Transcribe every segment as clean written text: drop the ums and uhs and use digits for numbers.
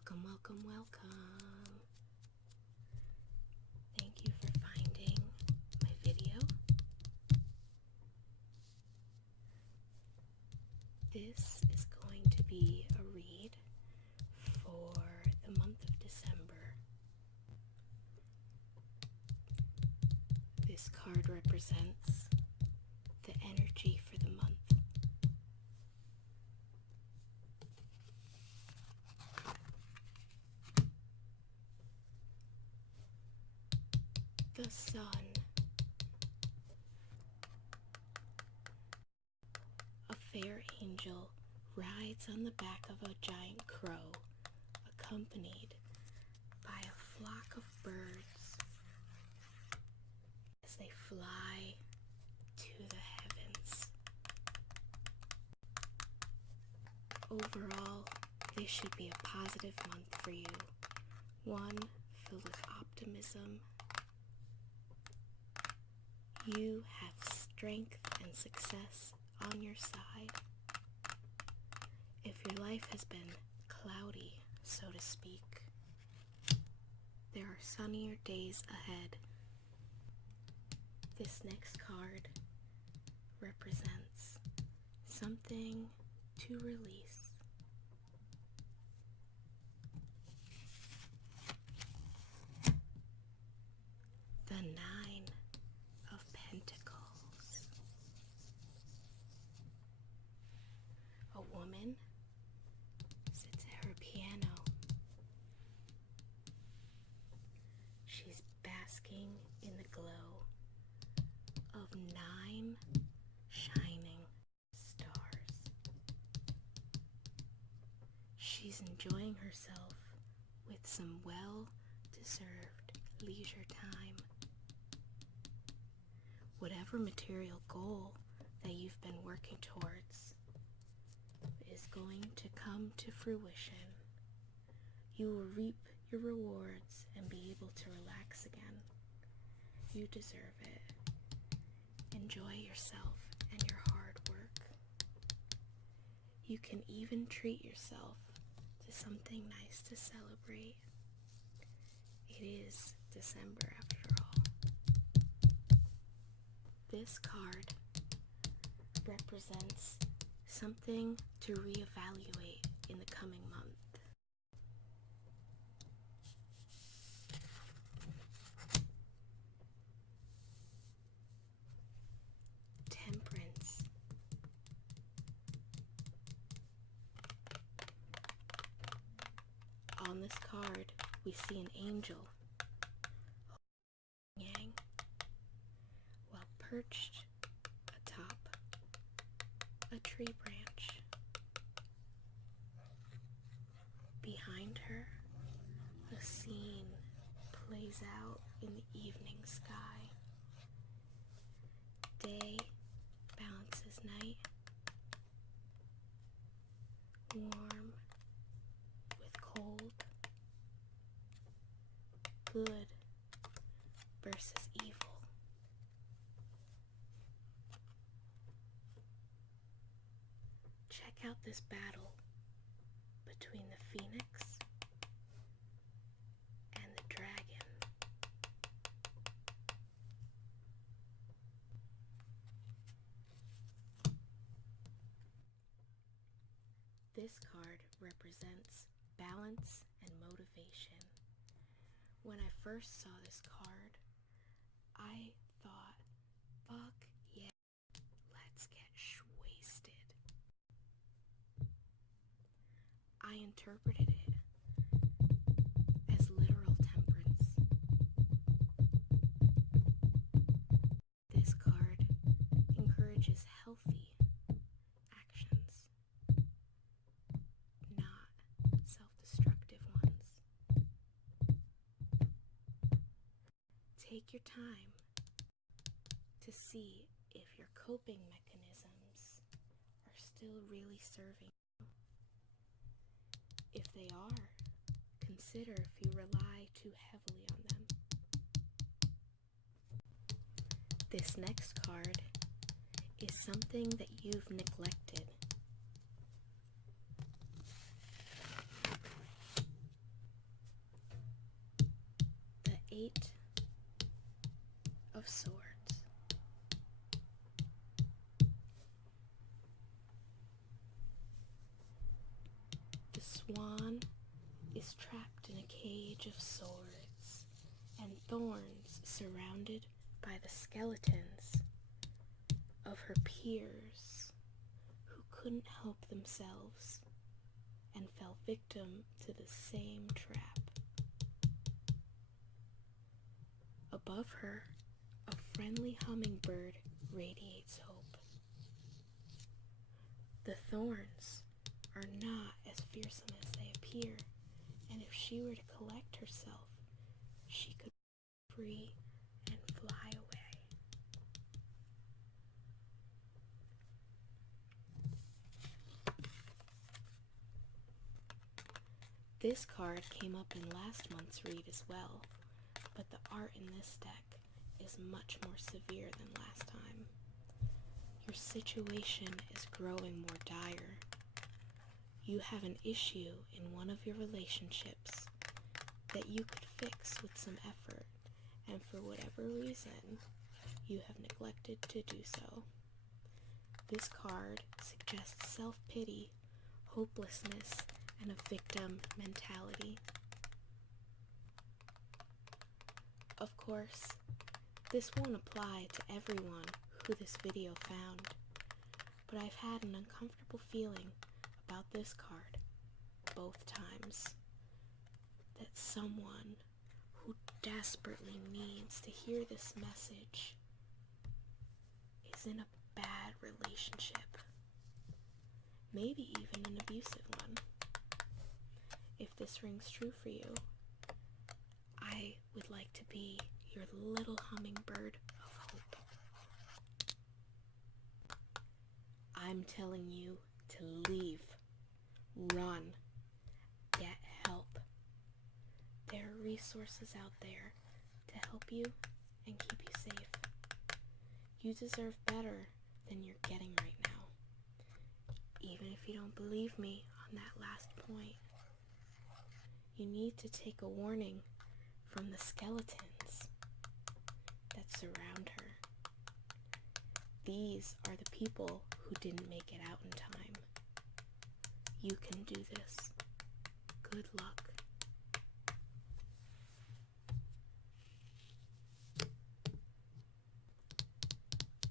Welcome, welcome, welcome. Thank you for finding my video. This is going to be a read for the month of December. This card represents the energy for the month. The sun. A fair angel rides on the back of a giant crow, accompanied by a flock of birds as they fly to the heavens. Overall, this should be a positive month for you, one filled with optimism. You have strength and success on your side. If your life has been cloudy, so to speak, there are sunnier days ahead. This next card represents something to release. The Nine of Pentacles. A woman sits at her piano. She's basking in the glow of 9 shining stars. She's enjoying herself with some well-deserved leisure time. Whatever material goal that you've been working towards is going to come to fruition. You will reap your rewards and be able to relax again. You deserve it. Enjoy yourself and your hard work. You can even treat yourself to something nice to celebrate. It is December after all. This card represents something to reevaluate in the coming month. Temperance. On this card, we see an angel yang while perched atop a tree branch. Behind her, a scene plays out in the evening sky. Day balances night, warm with cold, good versus evil. Check out this battle between the phoenix and the dragon. This card represents balance and motivation. When I first saw this card, I thought, fuck yeah, let's get wasted. I interpreted it as literal temperance. This card encourages healthy actions, not self-destructive ones. Take your time to see if your coping mechanisms are still really serving you. If they are, consider if you rely too heavily on them. This next card is something that you've neglected. Eight of Swords. The swan is trapped in a cage of swords and thorns, surrounded by the skeletons of her peers who couldn't help themselves and fell victim to the same trap. Above her, a friendly hummingbird radiates hope. The thorns are not as fearsome as they appear, and if she were to collect herself, she could be free and fly away. This card came up in last month's read as well, but the art in this deck is much more severe than last time. Your situation is growing more dire. You have an issue in one of your relationships that you could fix with some effort, and for whatever reason, you have neglected to do so. This card suggests self-pity, hopelessness, and a victim mentality. Of course, this won't apply to everyone who this video found, but I've had an uncomfortable feeling about this card both times, that someone who desperately needs to hear this message is in a bad relationship, maybe even an abusive one. If this rings true for you, I would like to be your little hummingbird of hope. I'm telling you to leave, run, get help. There are resources out there to help you and keep you safe. You deserve better than you're getting right now. Even if you don't believe me on that last point, you need to take a warning from the skeletons that surround her. These are the people who didn't make it out in time. You can do this. Good luck.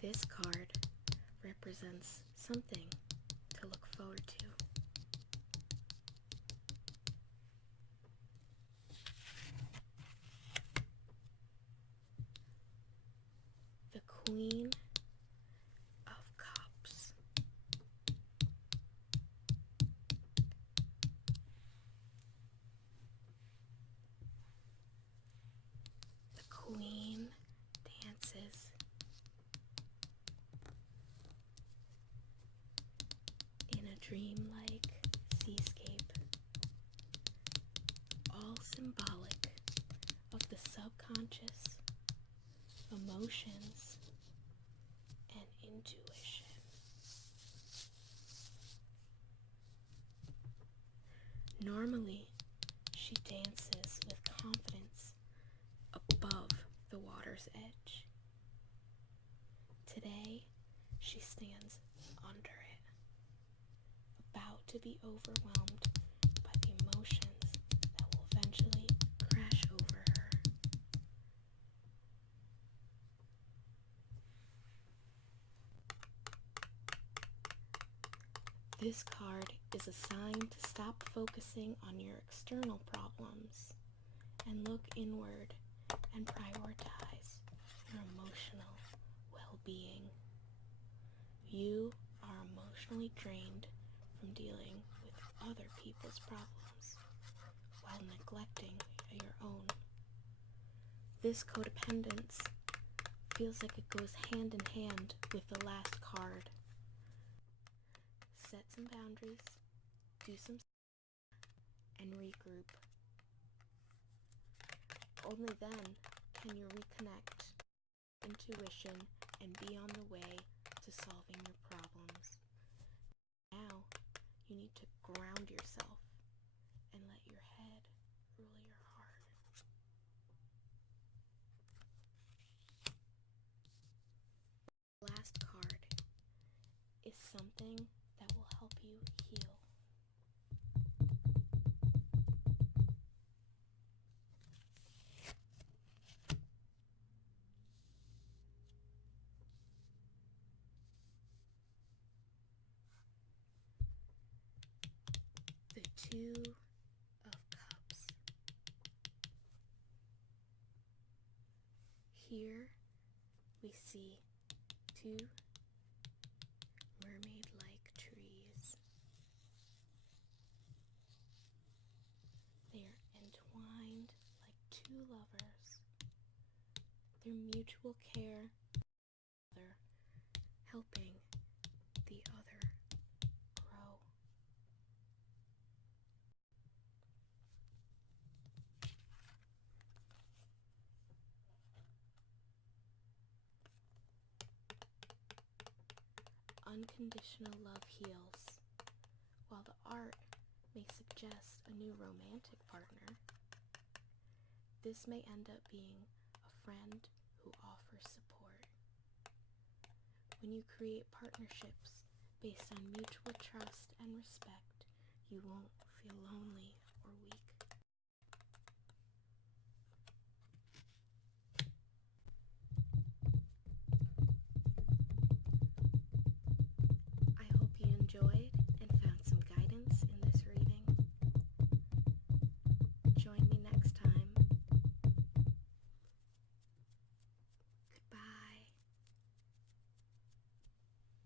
This card represents something to look forward to. The Queen of Cups. The Queen dances in a dreamlike seascape, all symbolic of the subconscious, emotions, and intuition. Normally, she dances with confidence above the water's edge. Today, she stands under it, about to be overwhelmed by the emotions that will eventually crash over her. This card is a sign to stop focusing on your external problems and look inward and prioritize your emotional well-being. You are emotionally drained from dealing with other people's problems while neglecting your own. This codependence feels like it goes hand in hand with the last card. Set some boundaries, do some and regroup. Only then can you reconnect intuition and be on the way to solving your problems. Now, you need to ground yourself and let your head rule your heart. Two of Cups. Here we see two mermaid-like trees. They are entwined like two lovers. Their mutual care, helping the other grow. Unconditional love heals. While the art may suggest a new romantic partner, this may end up being a friend who offers support. When you create partnerships based on mutual trust and respect, you won't feel lonely or weak